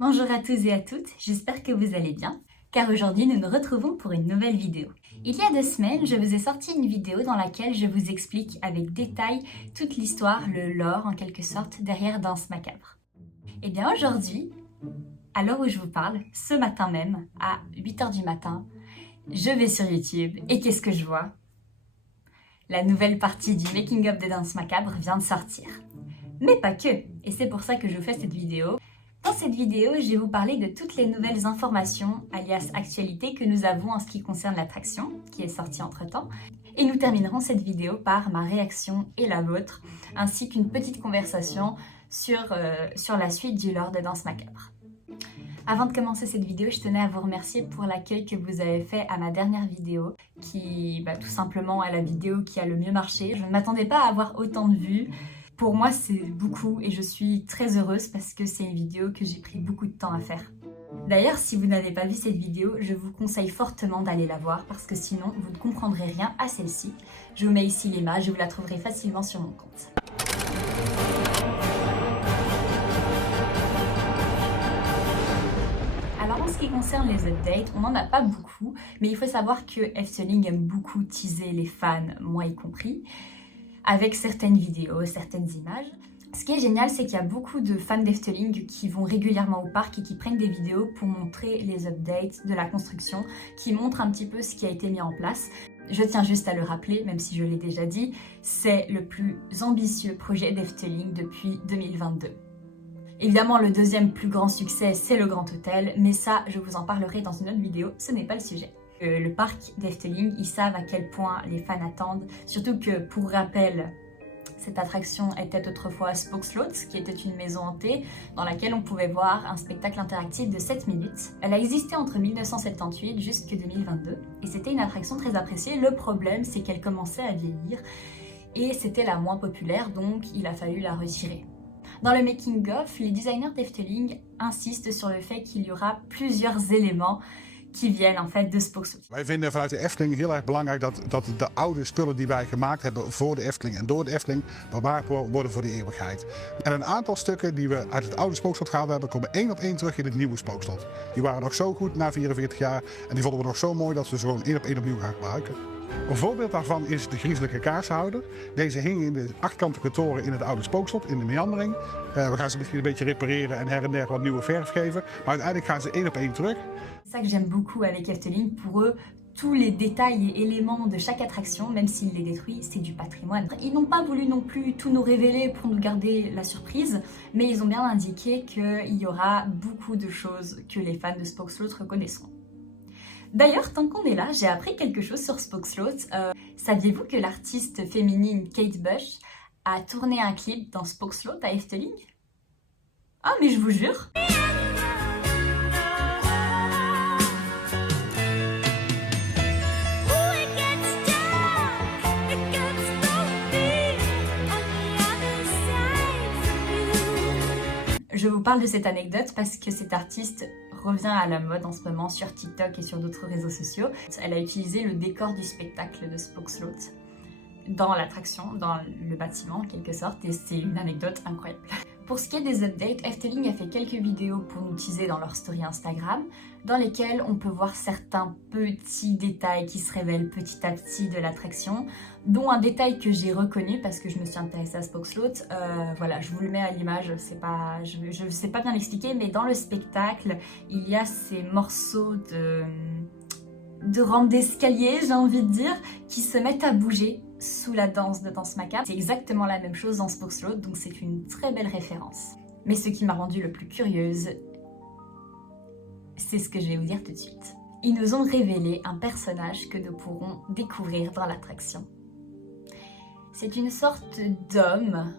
Bonjour à tous et à toutes, j'espère que vous allez bien, car aujourd'hui nous nous retrouvons pour une nouvelle vidéo. Il y a 2 semaines, je vous ai sorti une vidéo dans laquelle je vous explique avec détail toute l'histoire, le lore en quelque sorte, derrière Danse Macabre. Et bien aujourd'hui, à l'heure où je vous parle, ce matin même, à 8h du matin, je vais sur YouTube et qu'est-ce que je vois? La nouvelle partie du making of de Danse Macabre vient de sortir. Mais pas que, et c'est pour ça que je vous fais cette vidéo. Dans cette vidéo, je vais vous parler de toutes les nouvelles informations, alias actualités, que nous avons en ce qui concerne l'attraction, qui est sortie entre-temps. Et nous terminerons cette vidéo par ma réaction et la vôtre, ainsi qu'une petite conversation sur la suite du lore de Danse Macabre. Avant de commencer cette vidéo, je tenais à vous remercier pour l'accueil que vous avez fait à ma dernière vidéo, qui tout simplement est la vidéo qui a le mieux marché. Je ne m'attendais pas à avoir autant de vues. Pour moi, c'est beaucoup et je suis très heureuse parce que c'est une vidéo que j'ai pris beaucoup de temps à faire. D'ailleurs, si vous n'avez pas vu cette vidéo, je vous conseille fortement d'aller la voir parce que sinon, vous ne comprendrez rien à celle-ci. Je vous mets ici l'image et vous la trouverez facilement sur mon compte. Alors en ce qui concerne les updates, on n'en a pas beaucoup, mais il faut savoir que Efteling aime beaucoup teaser les fans, moi y compris, avec certaines vidéos, certaines images. Ce qui est génial, c'est qu'il y a beaucoup de fans d'Efteling qui vont régulièrement au parc et qui prennent des vidéos pour montrer les updates de la construction, qui montrent un petit peu ce qui a été mis en place. Je tiens juste à le rappeler, même si je l'ai déjà dit, c'est le plus ambitieux projet d'Efteling depuis 2022. Évidemment, le deuxième plus grand succès, c'est le Grand Hôtel, mais ça, je vous en parlerai dans une autre vidéo, ce n'est pas le sujet. Le parc d'Efteling, ils savent à quel point les fans attendent, surtout que, pour rappel, cette attraction était autrefois Spooksloot, qui était une maison hantée dans laquelle on pouvait voir un spectacle interactif de 7 minutes. Elle a existé entre 1978 jusqu'en 2022, et c'était une attraction très appréciée. Le problème, c'est qu'elle commençait à vieillir, et c'était la moins populaire, donc il a fallu la retirer. Dans le making-of, les designers d'Efteling insistent sur le fait qu'il y aura plusieurs éléments die viennent en fait de Spooksloot. Wij vinden vanuit de Efteling heel erg belangrijk dat de oude spullen die wij gemaakt hebben voor de Efteling en door de Efteling bewaard worden voor de eeuwigheid. En een aantal stukken die we uit het oude Spookslot gehaald hebben, komen 1 op 1 terug in het nieuwe Spookslot. Die waren nog zo goed na 44 jaar en die vonden we nog zo mooi dat we ze gewoon 1 op 1 opnieuw gaan gebruiken. Een voorbeeld daarvan is de griezelige kaarsenhouder. Deze hing in de achtkantige toren in het oude Spookslot, in de meandering. We gaan ze misschien een beetje repareren en her en der wat nieuwe verf geven. Maar uiteindelijk gaan ze 1 op 1 terug. C'est ça que j'aime beaucoup avec Efteling. Pour eux, tous les détails et éléments de chaque attraction, même s'ils les détruisent, c'est du patrimoine. Ils n'ont pas voulu non plus tout nous révéler pour nous garder la surprise, mais ils ont bien indiqué qu'il y aura beaucoup de choses que les fans de Spooksloot reconnaîtront. D'ailleurs, tant qu'on est là, j'ai appris quelque chose sur Spooksloot. Saviez-vous que l'artiste féminine Kate Bush a tourné un clip dans Spooksloot à Efteling? Ah, mais je vous jure! Je vous parle de cette anecdote parce que cette artiste revient à la mode en ce moment sur TikTok et sur d'autres réseaux sociaux. Elle a utilisé le décor du spectacle de Spooksloot dans l'attraction, dans le bâtiment en quelque sorte, et c'est une anecdote incroyable. Pour ce qui est des updates, Efteling a fait quelques vidéos pour nous teaser dans leur story Instagram, dans lesquelles on peut voir certains petits détails qui se révèlent petit à petit de l'attraction, dont un détail que j'ai reconnu parce que je me suis intéressée à Spooksloot. Voilà, je vous le mets à l'image, je ne sais pas bien l'expliquer, mais dans le spectacle, il y a ces morceaux de rampe d'escalier, j'ai envie de dire, qui se mettent à bouger sous la danse de Danse Macabre. C'est exactement la même chose dans Spooksloot, donc c'est une très belle référence. Mais ce qui m'a rendue le plus curieuse, c'est ce que je vais vous dire tout de suite. Ils nous ont révélé un personnage que nous pourrons découvrir dans l'attraction. C'est une sorte d'homme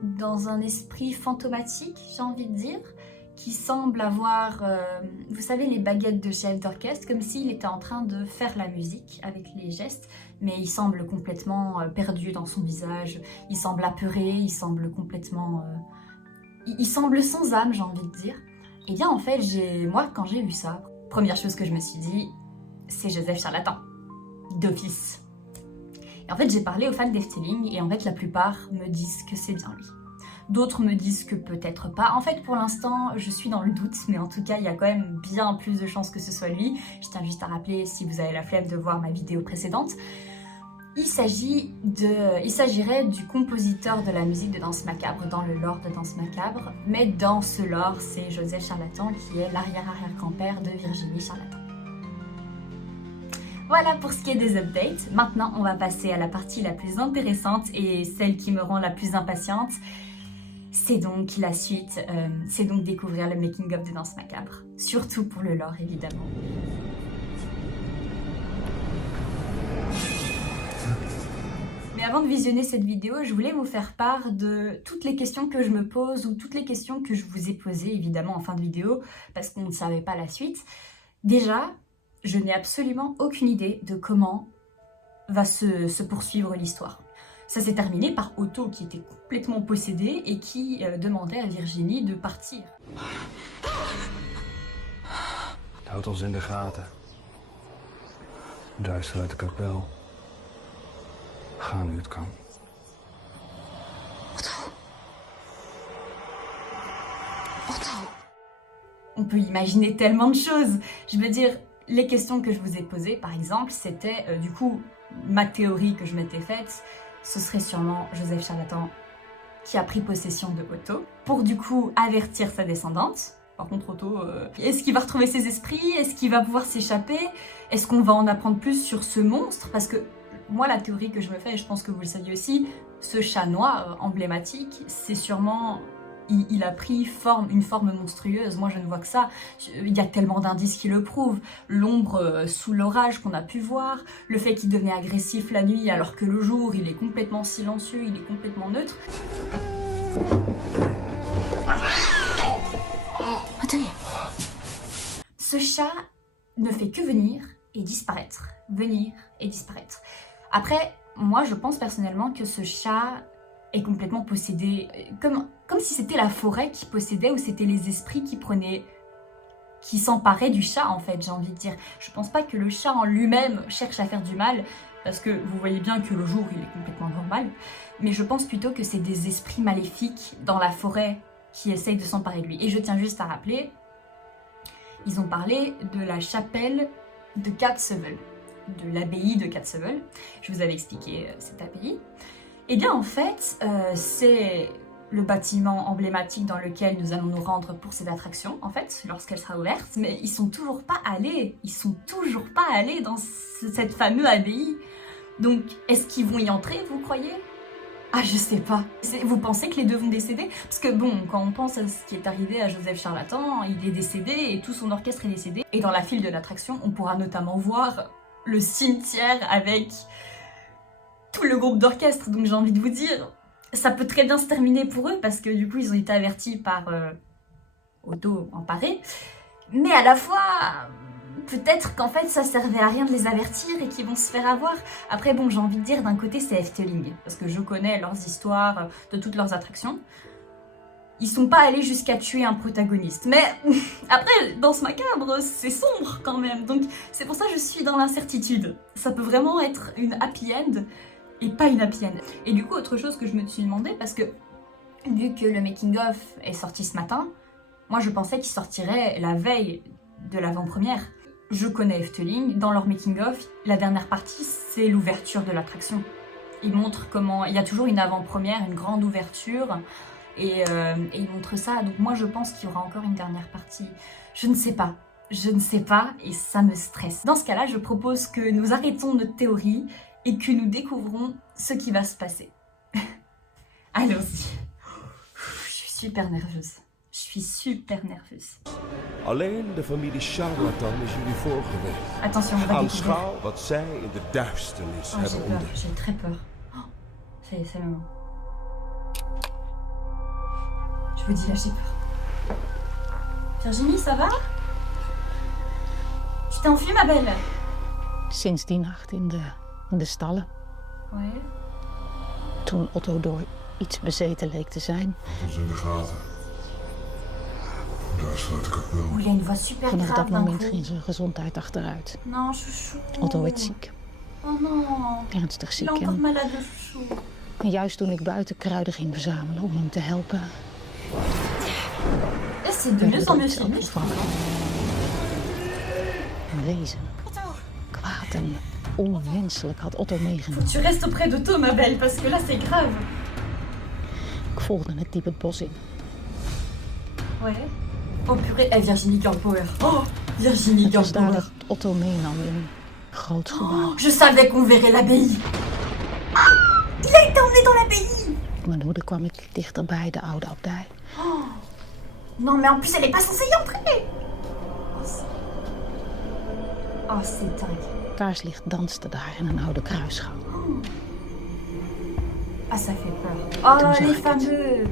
dans un esprit fantomatique, j'ai envie de dire, qui semble avoir, vous savez, les baguettes de chef d'orchestre, comme s'il était en train de faire la musique avec les gestes, mais il semble complètement perdu dans son visage, il semble apeuré, il semble complètement... il semble sans âme, j'ai envie de dire. Et bien en fait, moi, quand j'ai vu ça, première chose que je me suis dit, c'est Joseph Charlatan, d'office. Et en fait, j'ai parlé aux fans d'Efteling, et en fait, la plupart me disent que c'est bien lui. D'autres me disent que peut-être pas. En fait, pour l'instant, je suis dans le doute, mais en tout cas, il y a quand même bien plus de chances que ce soit lui. Je tiens juste à rappeler, si vous avez la flemme de voir ma vidéo précédente, il s'agirait du compositeur de la musique de Danse Macabre dans le lore de Danse Macabre, mais dans ce lore, c'est Joseph Charlatan qui est l'arrière-arrière-grand-père de Virginie Charlatan. Voilà pour ce qui est des updates. Maintenant, on va passer à la partie la plus intéressante et celle qui me rend la plus impatiente. C'est donc la suite, c'est donc découvrir le making-of de Danse Macabre. Surtout pour le lore, évidemment. Mais avant de visionner cette vidéo, je voulais vous faire part de toutes les questions que je me pose ou toutes les questions que je vous ai posées, évidemment, en fin de vidéo, parce qu'on ne savait pas la suite. Déjà, je n'ai absolument aucune idée de comment va se poursuivre l'histoire. Ça s'est terminé par Otto qui était complètement possédé et qui demandait à Virginie de partir. Het houdt ons in de gaten. Duister uit de kapel. Ga nu het kan. On peut imaginer tellement de choses. Je veux dire, les questions que je vous ai posées, par exemple, c'était du coup, ma théorie que je m'étais faite, ce serait sûrement Joseph Charlatan qui a pris possession de Otto pour du coup avertir sa descendante. Par contre, Otto, est-ce qu'il va retrouver ses esprits? Est-ce qu'il va pouvoir s'échapper? Est-ce qu'on va en apprendre plus sur ce monstre? Parce que moi, la théorie que je me fais, et je pense que vous le saviez aussi, ce chat noir emblématique, c'est sûrement... Il a pris une forme monstrueuse. Moi, je ne vois que ça. Il y a tellement d'indices qui le prouvent. L'ombre sous l'orage qu'on a pu voir, le fait qu'il devenait agressif la nuit alors que le jour, il est complètement silencieux, il est complètement neutre. Ce chat ne fait que venir et disparaître. Venir et disparaître. Après, moi, je pense personnellement que ce chat est complètement possédé, comme si c'était la forêt qui possédait ou c'était les esprits qui s'emparaient du chat en fait, j'ai envie de dire. Je pense pas que le chat en lui-même cherche à faire du mal, parce que vous voyez bien que le jour il est complètement normal, mais je pense plutôt que c'est des esprits maléfiques dans la forêt qui essayent de s'emparer de lui. Et je tiens juste à rappeler, ils ont parlé de la chapelle de Catsevel, de l'abbaye de Catsevel. Je vous avais expliqué cette abbaye. Eh bien en fait, c'est le bâtiment emblématique dans lequel nous allons nous rendre pour cette attraction, en fait, lorsqu'elle sera ouverte, mais ils sont toujours pas allés dans cette fameuse abbaye. Donc, est-ce qu'ils vont y entrer, vous croyez? Ah, je sais pas. Vous pensez que les deux vont décéder? Parce que bon, quand on pense à ce qui est arrivé à Joseph Charlatan, il est décédé et tout son orchestre est décédé. Et dans la file de l'attraction, on pourra notamment voir le cimetière avec tout le groupe d'orchestre, donc j'ai envie de vous dire, ça peut très bien se terminer pour eux, parce que du coup ils ont été avertis par Otto emparé, mais à la fois, peut-être qu'en fait ça servait à rien de les avertir et qu'ils vont se faire avoir. Après bon, j'ai envie de dire, d'un côté c'est Efteling, parce que je connais leurs histoires de toutes leurs attractions. Ils sont pas allés jusqu'à tuer un protagoniste, mais après, Danse Macabre, c'est sombre quand même, donc c'est pour ça que je suis dans l'incertitude. Ça peut vraiment être une happy end, et pas une happy end. Et du coup, autre chose que je me suis demandé, parce que vu que le making-of est sorti ce matin, moi je pensais qu'il sortirait la veille de l'avant-première. Je connais Efteling, dans leur making-of, la dernière partie, c'est l'ouverture de l'attraction. Ils montrent comment... Il y a toujours une avant-première, une grande ouverture, et ils montrent ça. Donc moi je pense qu'il y aura encore une dernière partie. Je ne sais pas et ça me stresse. Dans ce cas-là, je propose que nous arrêtons notre théorie et que nous découvrons ce qui va se passer. Allons-y. Je suis super nerveuse. Alleen de familie Charlatan is jullie voorgeweest. Attention, on va découvrir. Aanschouw wat zij in de duisternis Oh, hebben ontdekt. j'ai très peur. Oh, c'est le moment. Je vous dis là, j'ai peur. Virginie, ça va? Tu t'es enfuie, ma belle? Sinds die nacht in de stallen. Ouais. Toen Otto door iets bezeten leek te zijn. Ons in de gaten. Daar staat de kapel. Oh, il a une voix super Vanaf grave dat d'un moment coup. ging zijn gezondheid achteruit. Non, chouchou. Otto werd ziek. Oh non. Ernstig Il est ziek. encore En malade, le chouchou. En juist toen ik buiten kruiden ging verzamelen om hem te helpen, Et c'est de werd mieux er en iets mieux filmé. opgevangen. Een wezen, kwaad en onwenselijk, had Otto meegenomen. Tu restes auprès d'Otto, ma belle, parce que là c'est grave. Ik volgde het diep het bos in. Ouais. Oh purée, Virginie Girl Power. Oh, Virginie Het Girl was daar Power. dat Otto meenam in een groot gebouw. Je savais qu'on verrait l'abbaye. Ah, il a été emmené dans l'abbaye. Met mijn hoede kwam ik dichter bij de oude abdij. Non, mais en plus, elle est pas censée y entrer. Oh, c'est dingue. Kaarslicht danste daar in een oude kruisgang. Ah, ça fait peur. Oh, Toen les zag ik het. fameux.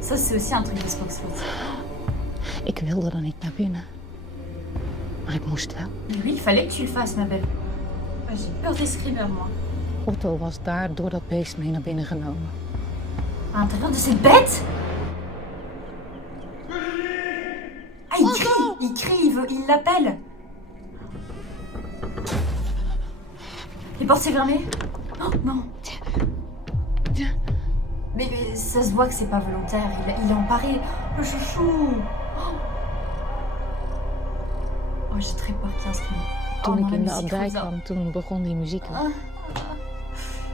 Ça, c'est aussi un truc de Spoxfoot. Ik wilde er niet naar binnen. Maar ik moest wel. Mais oui, il fallait que tu le fasses, ma belle. Ah, j'ai peur des screamers, moi. Otto was daar door dat beest mee naar binnen genomen. À l'intérieur de cette bête. Ah, il crie, il l'appelle. Les portes sont fermées. Oh, non. Mais ça se voit que c'est pas volontaire, il est emparé. Le chouchou. Oh, j'ai très peur qu'il y ait un screamer. Toen ik la in de musique abdij rosa. kwam, toen begon die muziek weer. Ah.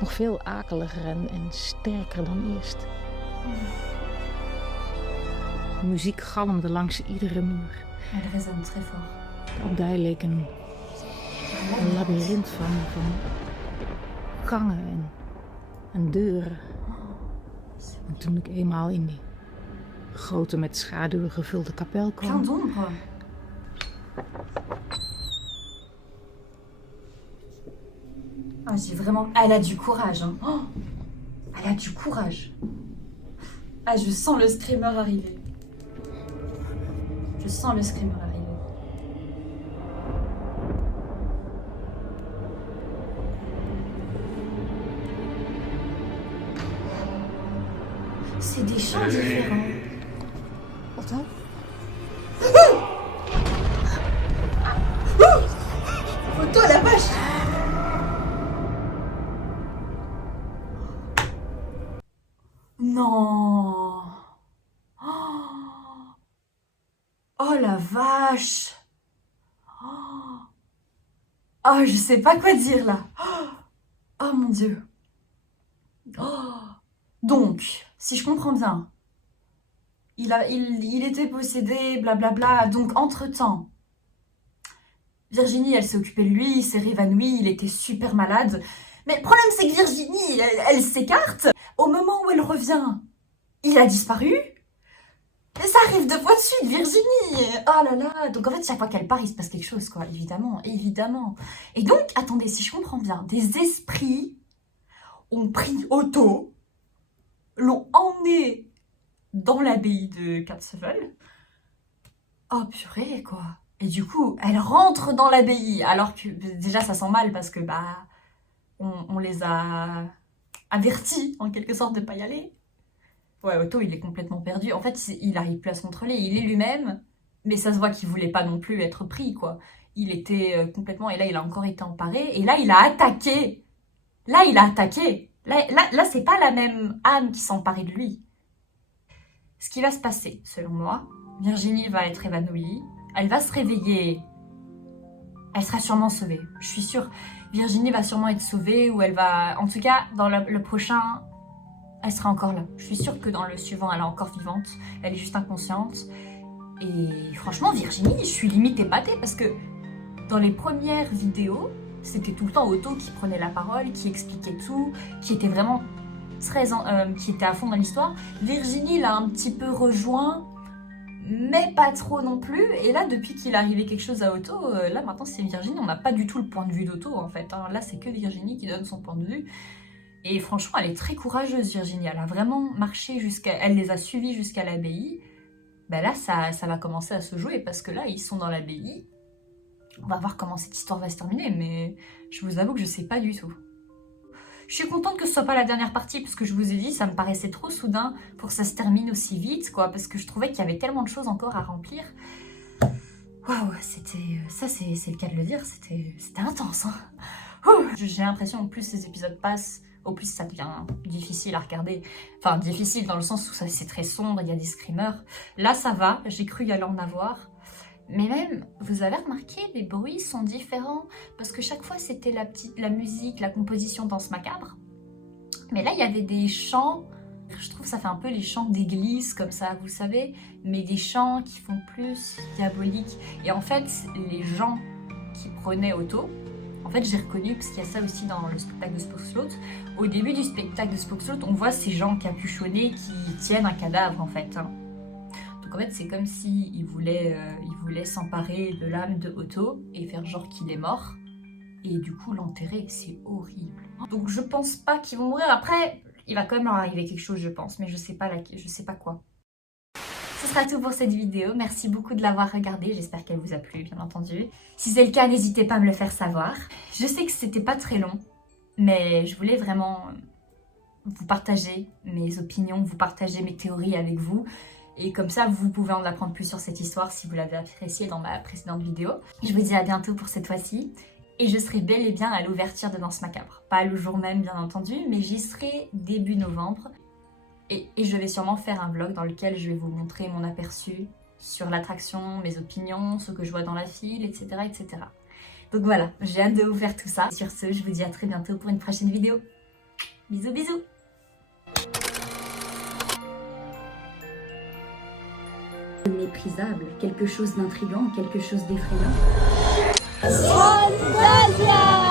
Nog veel akeliger en sterker dan eerst. De muziek galmde langs iedere muur. Elle résonne très fort. De abdij leek een labyrint van gangen en deuren. En toen ik eenmaal in die grote met schaduwen gevulde kapel Plein kwam, d'ombre. Oh, j'ai vraiment... Elle a du courage, hein. Oh, elle a du courage. Ah, je sens le screamer arriver. Je sens le screamer arriver. C'est des chants différents. Otto? Photo à la vache! Non! Oh la vache! Oh, je sais pas quoi dire là! Oh mon Dieu! Donc, si je comprends bien, il était possédé, blablabla. Donc, entre-temps, Virginie, elle s'est occupée de lui, il s'est évanoui, il était super malade. Mais le problème, c'est que Virginie, elle s'écarte. Au moment où elle revient, il a disparu. Et ça arrive 2 fois de suite, Virginie. Oh là là. Donc, en fait, chaque fois qu'elle part, il se passe quelque chose, quoi. Évidemment, évidemment. Et donc, attendez, si je comprends bien, des esprits ont pris Otto, l'ont emmené dans l'abbaye de Katzevel. Oh purée, quoi. Et du coup, elle rentre dans l'abbaye, alors que déjà ça sent mal parce que on les a avertis en quelque sorte de pas y aller. Ouais, Otto il est complètement perdu. En fait, il arrive plus à se contrôler. Il est lui-même, mais ça se voit qu'il voulait pas non plus être pris, quoi. Il était complètement... Et là, il a encore été emparé. Et là, il a attaqué. Là, c'est pas la même âme qui s'est emparée de lui. Ce qui va se passer, selon moi, Virginie va être évanouie. Elle va se réveiller. Elle sera sûrement sauvée. Je suis sûre. Virginie va sûrement être sauvée ou elle va... En tout cas, dans le prochain, elle sera encore là. Je suis sûre que dans le suivant, elle est encore vivante. Elle est juste inconsciente. Et franchement, Virginie, je suis limite épatée parce que dans les premières vidéos, c'était tout le temps Otto qui prenait la parole, qui expliquait tout, qui était vraiment qui était à fond dans l'histoire. Virginie l'a un petit peu rejoint, mais pas trop non plus. Et là, depuis qu'il est arrivé quelque chose à Otto, là maintenant c'est Virginie. On n'a pas du tout le point de vue d'Otto en fait. Hein. Là, c'est que Virginie qui donne son point de vue. Et franchement, elle est très courageuse, Virginie. Elle a vraiment marché elle les a suivis jusqu'à l'abbaye. Ben là, ça va commencer à se jouer parce que là, ils sont dans l'abbaye. On va voir comment cette histoire va se terminer, mais je vous avoue que je sais pas du tout. Je suis contente que ce soit pas la dernière partie, parce que je vous ai dit, ça me paraissait trop soudain pour que ça se termine aussi vite, quoi, parce que je trouvais qu'il y avait tellement de choses encore à remplir. Waouh, c'était... Ça, c'est le cas de le dire, c'était intense, hein. J'ai l'impression, au plus ces épisodes passent, Au plus, ça devient difficile à regarder. Enfin, difficile dans le sens où c'est très sombre, il y a des screamers. Là, ça va, j'ai cru y aller en avoir. Mais même, vous avez remarqué, les bruits sont différents. Parce que chaque fois, c'était la musique, la composition Danse Macabre. Mais là, il y avait des chants. Je trouve que ça fait un peu les chants d'église, comme ça, vous savez. Mais des chants qui font plus diaboliques. Et en fait, les gens qui prenaient Otto, en fait, j'ai reconnu, parce qu'il y a ça aussi dans le spectacle de Spookslot. Au début du spectacle de Spookslot, on voit ces gens capuchonnés qui tiennent un cadavre, en fait. Donc en fait, c'est comme s'ils voulaient s'emparer de l'âme de Otto et faire genre qu'il est mort. Et du coup, l'enterrer, c'est horrible. Donc je pense pas qu'ils vont mourir. Après, il va quand même leur arriver quelque chose, je pense. Mais je sais pas quoi. Ce sera tout pour cette vidéo. Merci beaucoup de l'avoir regardée. J'espère qu'elle vous a plu, bien entendu. Si c'est le cas, n'hésitez pas à me le faire savoir. Je sais que c'était pas très long, mais je voulais vraiment vous partager mes opinions, vous partager mes théories avec vous. Et comme ça, vous pouvez en apprendre plus sur cette histoire si vous l'avez appréciée dans ma précédente vidéo. Je vous dis à bientôt pour cette fois-ci. Et je serai bel et bien à l'ouverture de Danse Macabre. Pas le jour même, bien entendu, mais j'y serai début novembre. Et je vais sûrement faire un vlog dans lequel je vais vous montrer mon aperçu sur l'attraction, mes opinions, ce que je vois dans la file, etc. etc. Donc voilà, j'ai hâte de vous faire tout ça. Et sur ce, je vous dis à très bientôt pour une prochaine vidéo. Bisous, bisous! Méprisable, quelque chose d'intriguant, quelque chose d'effrayant. Fantasia!